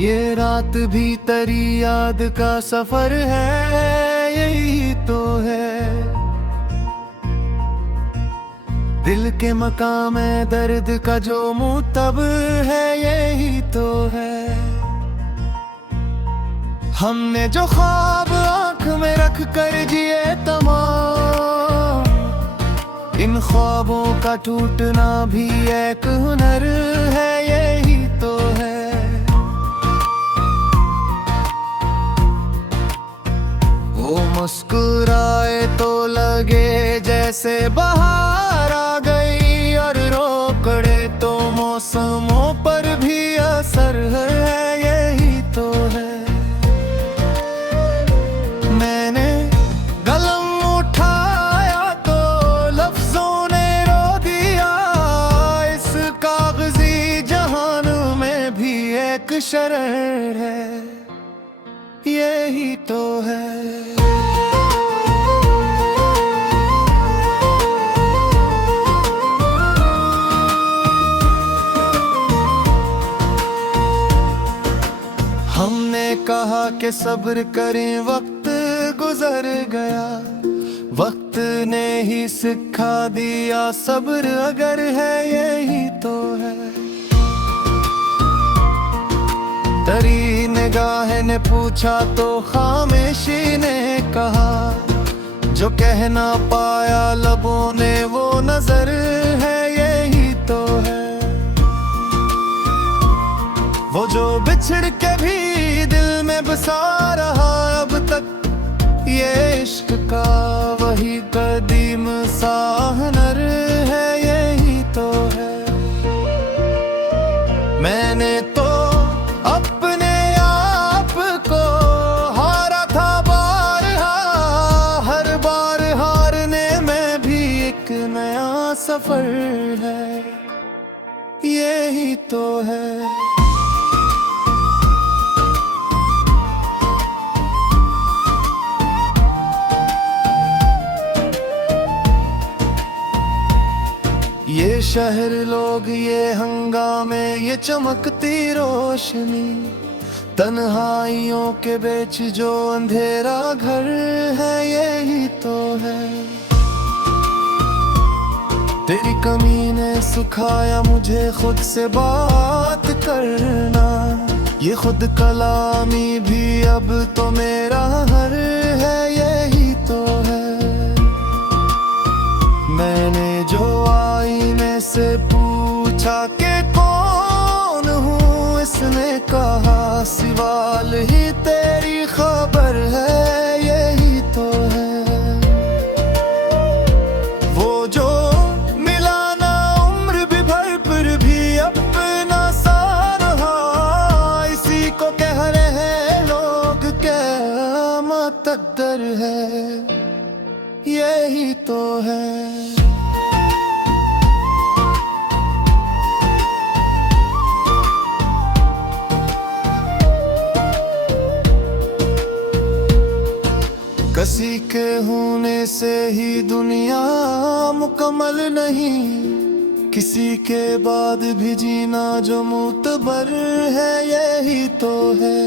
ये रात भी तेरी याद का सफर है, यही तो है दिल के मकाम में दर्द का जो मुतब है, यही तो है। हमने जो ख्वाब आंख में रख कर जिए तमाम, इन ख्वाबों का टूटना भी एक हुनर है, यही तो है। वो मुस्कुराए तो लगे जैसे बाहर आ गई, और रोकड़े तो मौसमों पर भी असर है, यही तो है। मैंने कलम उठाया तो लफ्जों ने रो दिया, इस कागजी जहान में भी एक शरर है, यही तो है। हमने कहा कि सब्र करें, वक्त गुजर गया, वक्त ने ही सिखा दिया सब्र अगर है, यही तो है। तेरी निगाह ने पूछा तो खामोशी ने कहा, जो कह ना पाया लबों ने वो नजर है, यही तो है। वो जो बिछड़ के भी दिल में बसा रहा अब तक, ये इश्क का वही कदीम सा हुनर है, यही तो है। मैंने तो अपने आप को हारा था बारहा, हर बार हारने में भी एक नया सफर है, यही तो है। ये शहर लोग, ये हंगामे, ये चमकती रोशनी, तन्हाइयों के बीच जो अंधेरा घर है, यही तो है। तेरी कमी ने सिखाया मुझे खुद से बात करना, ये खुद कलामी भी अब तो मेरा हर है, यही तो है। मैंने जो आईने से पूछा कि कौन हूँ, इसने कहा सवाल ही तेरी खबर है, यही तो है। वो जो मिला ना उम्र भी भर पर भी अपना सा रहा, इसी को कह रहे लोग क्या मुक़द्दर है, यही तो है। किसी के होने से ही दुनिया मुकम्मल नहीं, किसी के बाद भी जीना जो मुतबर है, यही तो है।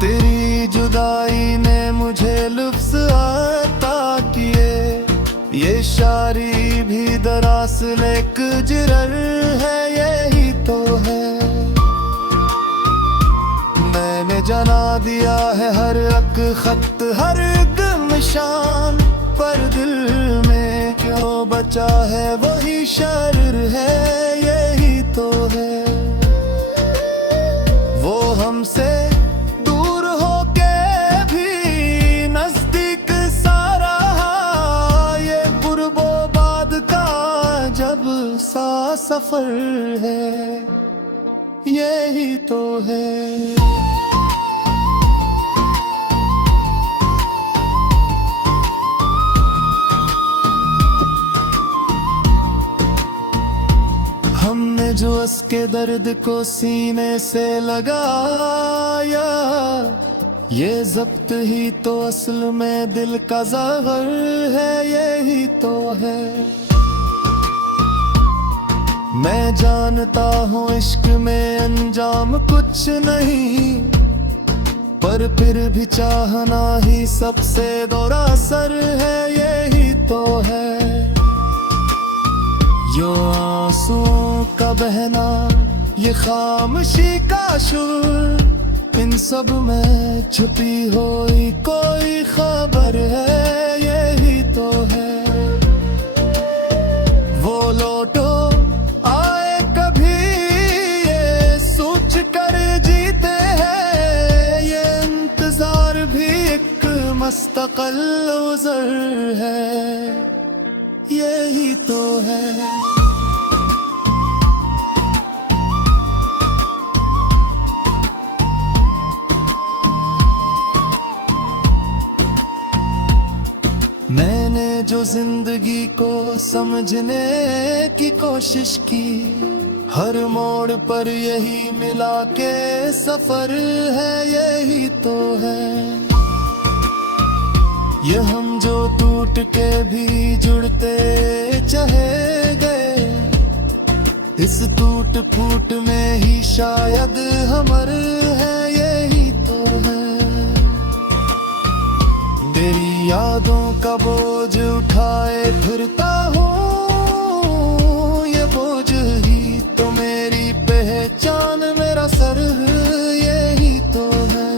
तेरी जुदाई ने मुझे लफ्ज़ अता किए, ये शायरी भी दरअसल एक जरर है, यही तो है। मैंने जना दिया है हर एक खत, हर एक निशान, पर दिल में क्यों बचा है वही शर्र है, यही तो है। वो हमसे दूर होके भी नजदीक सा रहा, ये कुर्बो बाद का जब सा सफर है, यही तो है। हमने जो उसके दर्द को सीने से लगाया, ये जब्त ही तो असल में दिल का ज़हर है, यही तो है। मैं जानता हूँ इश्क में अंजाम कुछ नहीं, पर फिर भी चाहना ही सबसे दोहरा असर है, यही तो है। यो आंसुओं का बहना, ये खामोशी का शुर, इन सब में छुपी हुई कोई खबर है, यही तो है। वो लौटो आए कभी ये सोच कर जीते हैं, ये इंतजार भी एक मुस्तकिल उज़र है, यही तो है। मैंने जो जिंदगी को समझने की कोशिश की, हर मोड़ पर यही मिला के सफर है, यही तो है। ये हम जो टूट के भी जुड़ते चले गए, इस टूट फूट में ही शायद हमर है, यही तो है। तेरी यादों का बोझ उठाए फिरता हूँ, ये बोझ ही तो मेरी पहचान, मेरा सर यही तो है।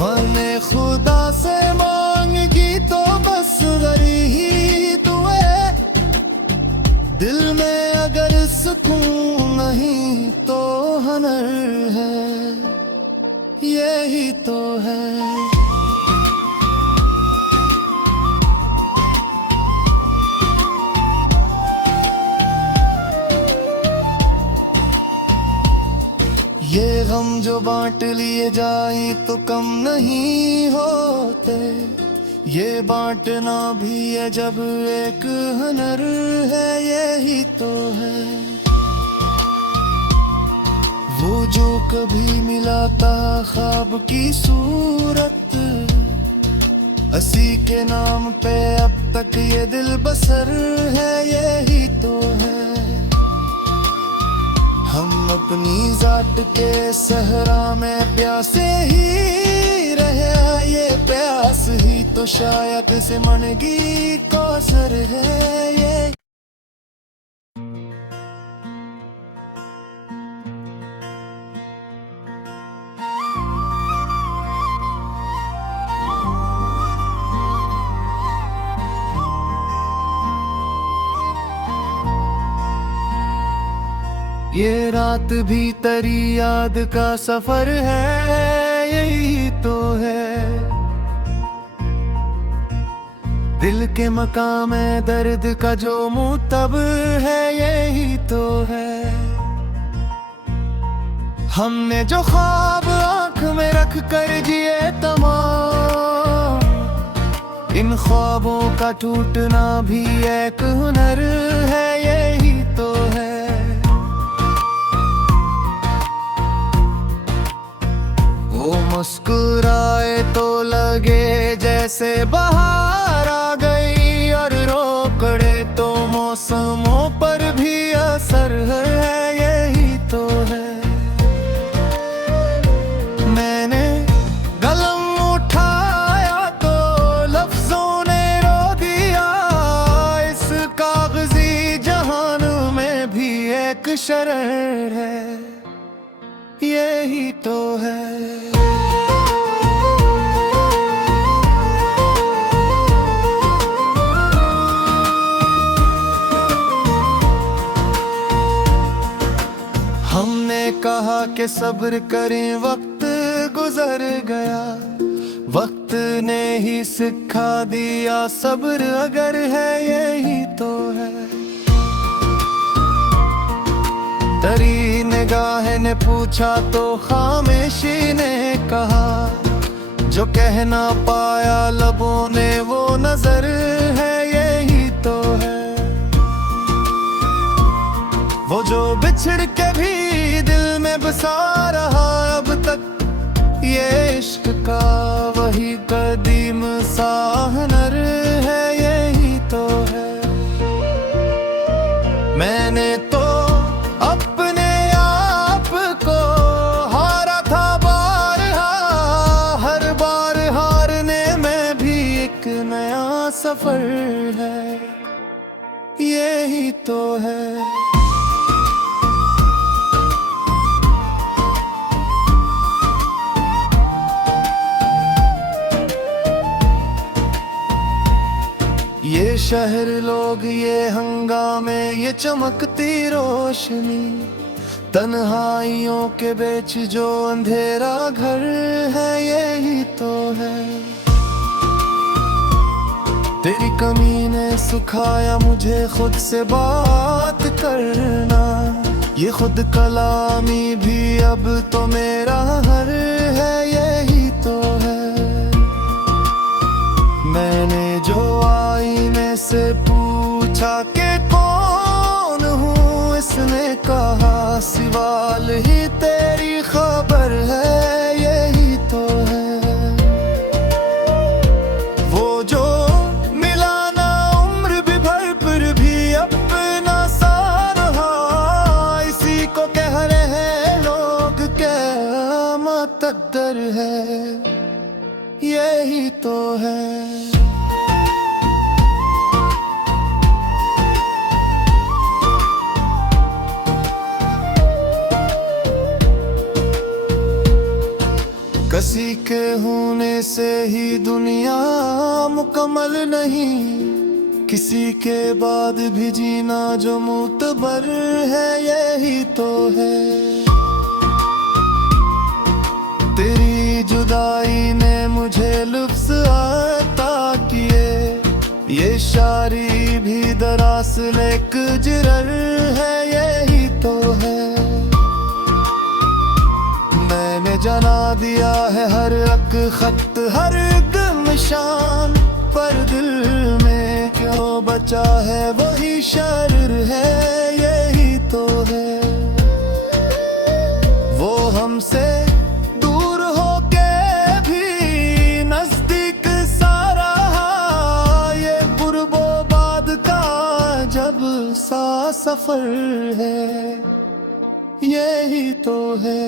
मैंने खुदा से मांगी तो बस गरी ही तू है, दिल में अगर सुकून नहीं तो हनर है, यही तो है। ये गम जो बांट लिए जाए तो कम नहीं होते, ये बांटना भी है जब एक हुनर है, यही तो है। वो जो कभी मिलाता ख्वाब की सूरत, हंसी के नाम पे अब तक ये दिल बसर है, यही तो है। हम अपनी जात के सहरा में प्यासे ही रहे, ये प्यास ही तो शायद से मनगी कौसर है, ये। ये रात भी तेरी याद का सफर है, यही तो है। दिल के मकाम में दर्द का जो मुतब है, यही तो है। हमने जो ख्वाब आंख में रख कर जिए तमाम, इन ख्वाबों का टूटना भी एक हुनर है, यही तो है। वो मुस्कुराए तो लगे जैसे बाहर आ गई, और रोकड़े तो मौसमों पर भी असर है, यही तो है। मैंने कलम उठाया तो लफ्जों ने रो दिया, इस कागजी जहान में भी एक शरर है, यही तो है। हमने कहा कि सब्र करें, वक्त गुजर गया, वक्त ने ही सिखा दिया सब्र अगर है, यही तो है। तेरी निगाह ने पूछा तो खामोशी ने कहा, जो कह ना पाया लबों ने वो नजर है, यही तो है। वो जो बिछड़ के भी दिल में बसा रहा अब तक, ये इश्क का वही कदीम सा हुनर है, यही तो है। मैंने तो अपने आप को हारा था हर बार हारने में भी एक नया सफर है, यही तो है। ये शहर, लोग, ये हंगामे, ये चमकती रोशनी, तन्हाइयों के बीच जो अंधेरा घर है, यही तो है। तेरी कमी ने सिखाया मुझे खुद से बात करना, ये खुद कलामी भी अब तो मेरा हर है, यही तो है। मैंने जो आईने से पूछा कि कौन हूँ, इसने कहा सवाल ही तेरी खबर है, यही तो है। वो जो मिला ना उम्र भी भर पर भी अपना सा रहा, इसी को कह रहे हैं लोग क्या मुकद्दर है, यही तो है। किसी के होने से ही दुनिया मुकम्मल नहीं, किसी के बाद भी जीना जो मुतबर है, यही तो है। तेरी जुदाई ने मुझे लुफ्स आता किए, ये शायरी भी दरअसल एक जिरर है, यही तो है। मैंने जना दिया है हर एक खत, हर एक निशान, पर दिल में क्यों बचा है वही शर्र है, यही तो है। वो हमसे दूर होके भी नजदीक सा रहा, ये पुरबो बाद का जब सा सफर है, यही तो है।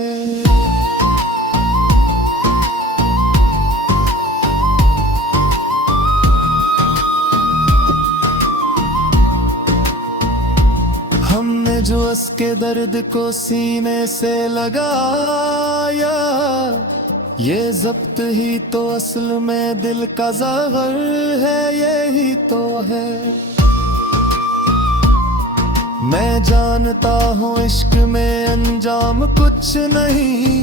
हमने जो उसके दर्द को सीने से लगाया, ये जब्त ही तो असल में दिल का ज़हर है, यही तो है। मैं जानता हूँ इश्क में अंजाम कुछ नहीं,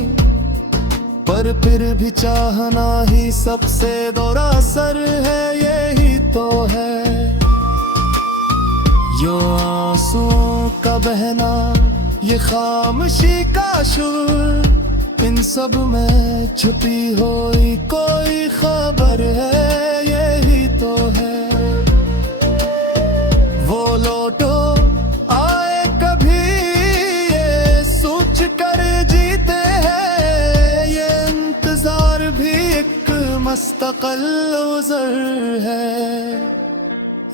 पर फिर भी चाहना ही सबसे दोहरा असर है, यही तो है। यो आंसुओं का बहना, ये खामोशी का शुर, इन सब में छुपी हुई कोई खबर है, यही तो है। वो लौटो आए कभी ये सोच कर जीते हैं, ये इंतजार भी एक मुस्तकिल उज़र है,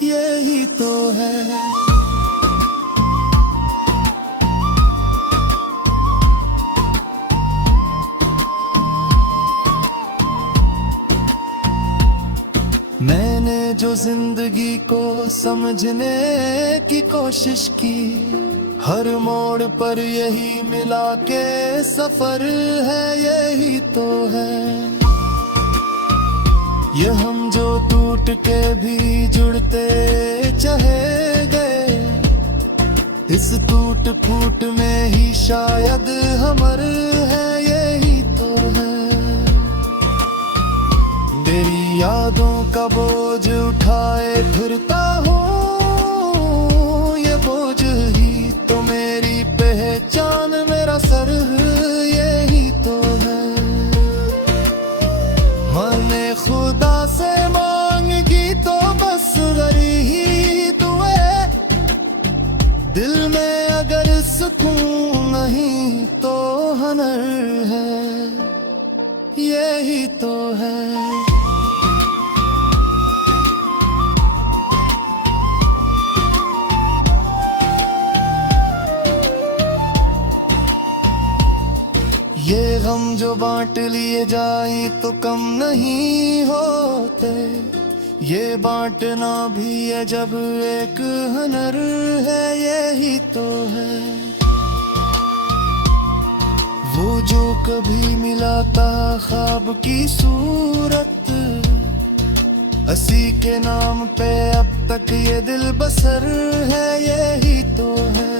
यही तो है। मैंने जो जिंदगी को समझने की कोशिश की, हर मोड़ पर यही मिला के सफर है, यही तो है। ये हम जो टूट के भी जुड़ते चले गए, इस टूट फूट में ही शायद हमर है, यही तो है। तेरी यादों का बोझ उठाए फिरता हूँ, ये बोझ ही तो मेरी पहचान, मेरा सर, यही तो है। मैंने खुदा से मांगी तो बस गरी ही तू है, दिल में अगर सुकून नहीं तो हनर है, यही तो है। ये गम जो बांट लिए जाए तो कम नहीं होते, ये बांटना भी है जब एक हुनर है, यही तो है वो जो कभी मिलाता ख्वाब की सूरत, हंसी के नाम पे अब तक ये दिल बसर है, यही तो है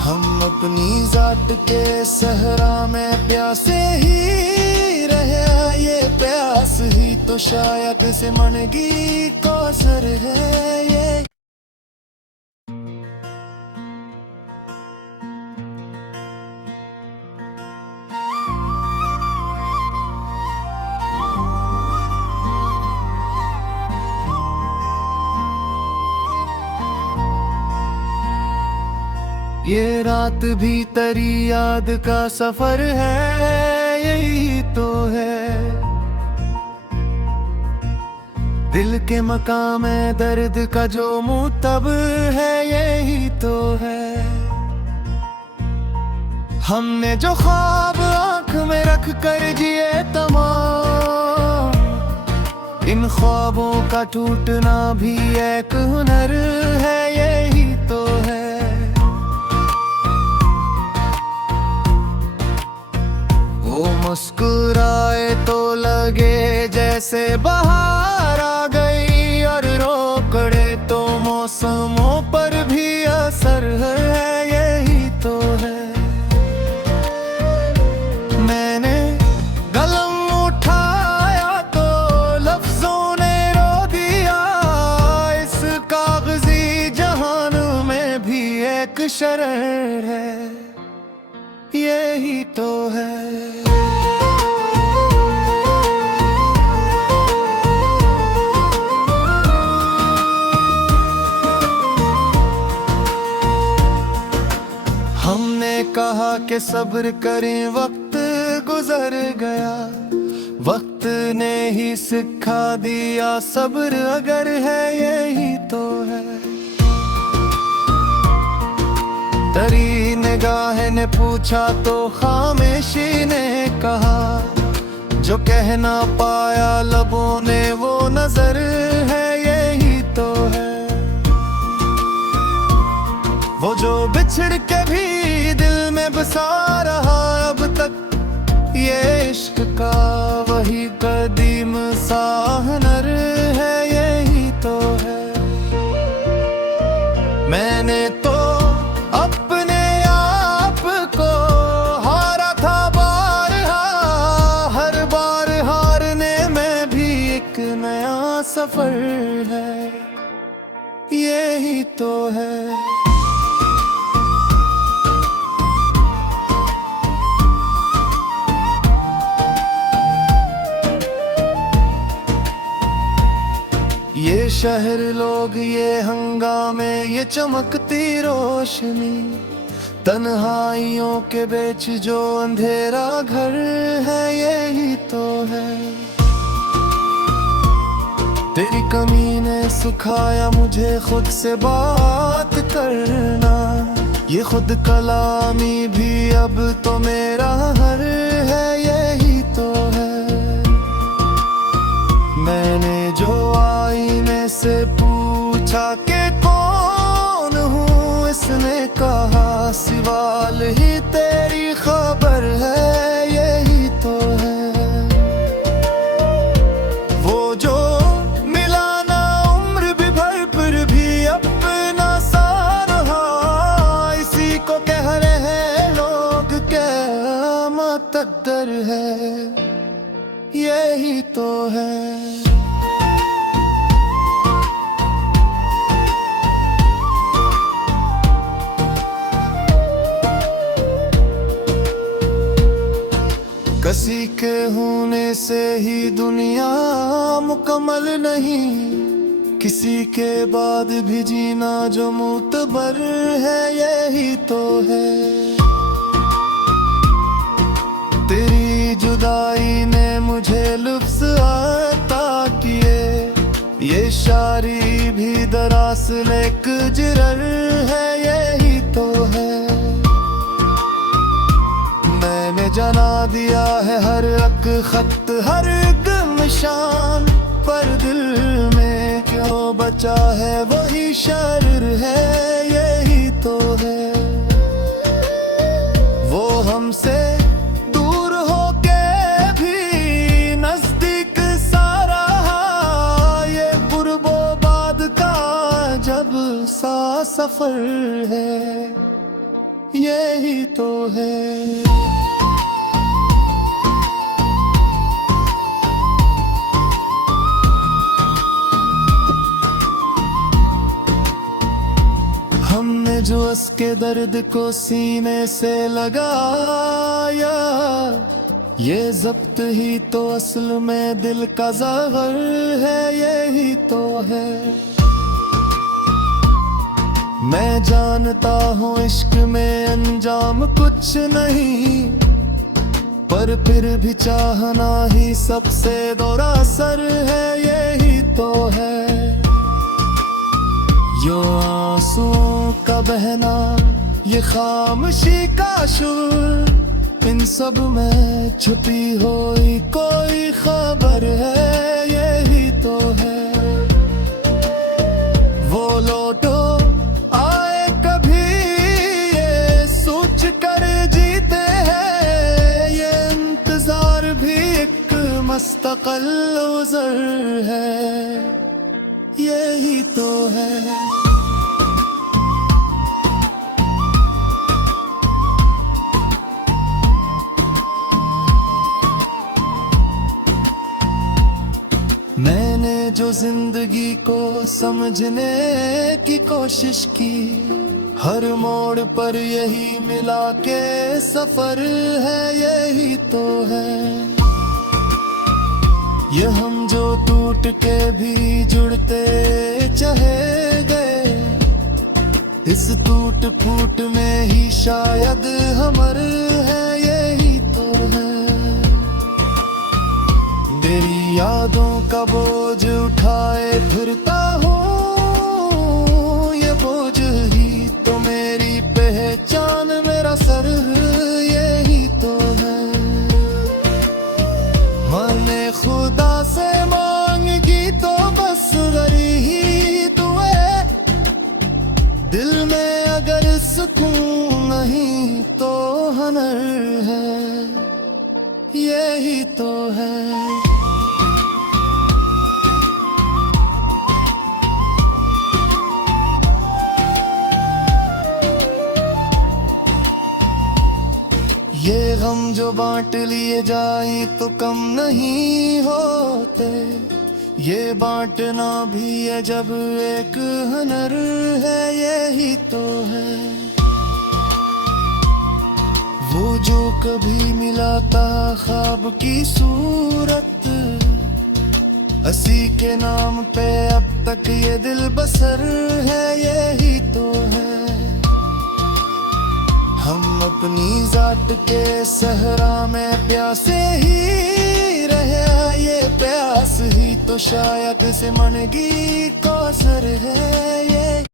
हम अपनी जात के सहरा में प्यासे ही रहे, ये प्यास ही तो शायद से मनगी कौसर है ये। ये रात भी तेरी याद का सफर है, यही तो है दिल के मकाम में दर्द का जो मुतब है, यही तो है हमने जो ख्वाब आंख में रख कर जिए तमाम, इन ख्वाबों का टूटना भी एक हुनर है, यही तो है मुस्कुराए तो लगे जैसे बाहर आ गई, और रोकड़े तो मौसमों पर भी असर है, यही तो है मैंने कलम उठाया तो लफ्जों ने रो दिया, इस कागजी जहान में भी एक शरर है, यही तो है कहा कि सब्र करें, वक्त गुजर गया, वक्त ने ही सिखा दिया सब्र अगर है, यही तो है तेरी निगाह ने पूछा तो खामोशी ने कहा, जो कह ना पाया लबों ने वो नजर है, यही तो है वो जो बिछड़ के भी दिल में बसा रहा अब तक, ये इश्क का वही कदीम सा हुनर है, यही तो है मैंने तो अपने आप को हारा था बारहा, हर बार हारने में भी एक नया सफर है, यही तो है ये शहर लोग ये हंगामे ये चमकती रोशनी, तन्हाइयों के बीच जो अंधेरा घर है, यही तो है तेरी कमी ने सिखाया मुझे खुद से बात करना, ये खुद कलामी भी अब तो मेरा हर है, यही तो है मैंने जो आईने से पूछा कि कौन हूँ, इसने कहा सिवाल ही तेरी खबर है, यही तो है वो जो मिला ना उम्र भी भर पर भी अपना सा रहा, इसी को कह रहे लोग क्या मुक़द्दर है, यही तो है किसी के होने से ही दुनिया मुकम्मल नहीं, किसी के बाद भी जीना जो मुतबर है, यही तो है तेरी जुदाई ने मुझे लुफ्स आता किए, ये शायरी भी दरअसल एक जरर है, यही तो है जना दिया है हर अक खत हर एक निशान, पर दिल में क्यों बचा है वही शर्र है, यही तो है। वो हमसे दूर होके भी नजदीक सा रहा, ये कुर्बो बाद का जब सा सफर है, यही तो है। हमने जो उसके दर्द को सीने से लगाया, ये जब्त ही तो असल में दिल का ज़हर है, यही तो है। मैं जानता हूँ इश्क में अंजाम कुछ नहीं, पर फिर भी चाहना ही सबसे दोहरा असर है, यही तो है। यो आंसुओं का बहना, ये खामोशी का शुर, इन सब में छुपी हुई कोई खबर है, यही तो है। वो लौटो आए कभी ये सोच कर जीते हैं, ये इंतजार भी एक मुस्तकिल उज़र है, यही तो है। मैंने जो जिंदगी को समझने की कोशिश की, हर मोड़ पर यही मिला के सफर है, यही तो है। ये हम जो टूट के भी जुड़ते चले गए, इस टूट फूट में ही शायद हमर है, यही तो है। तेरी यादों का बोझ उठाए फिरता हूँ, ये बोझ ही तो मेरी पहचान मेरा सर, यही तो है। मैंने खुदा से मांगी तो बस गरी ही तू है, दिल में अगर सुकून नहीं तो हनर है, यही तो है। ये गम जो बांट लिए जाए तो कम नहीं होते, ये बांटना भी है जब एक हुनर है, यही तो है। वो जो कभी मिलाता ख्वाब की सूरत, हंसी के नाम पे अब तक ये दिल बसर है, यही तो है। हम अपनी जात के सहरा में प्यासे ही रहे, ये प्यास ही तो शायद से मनगी कौसर है, ये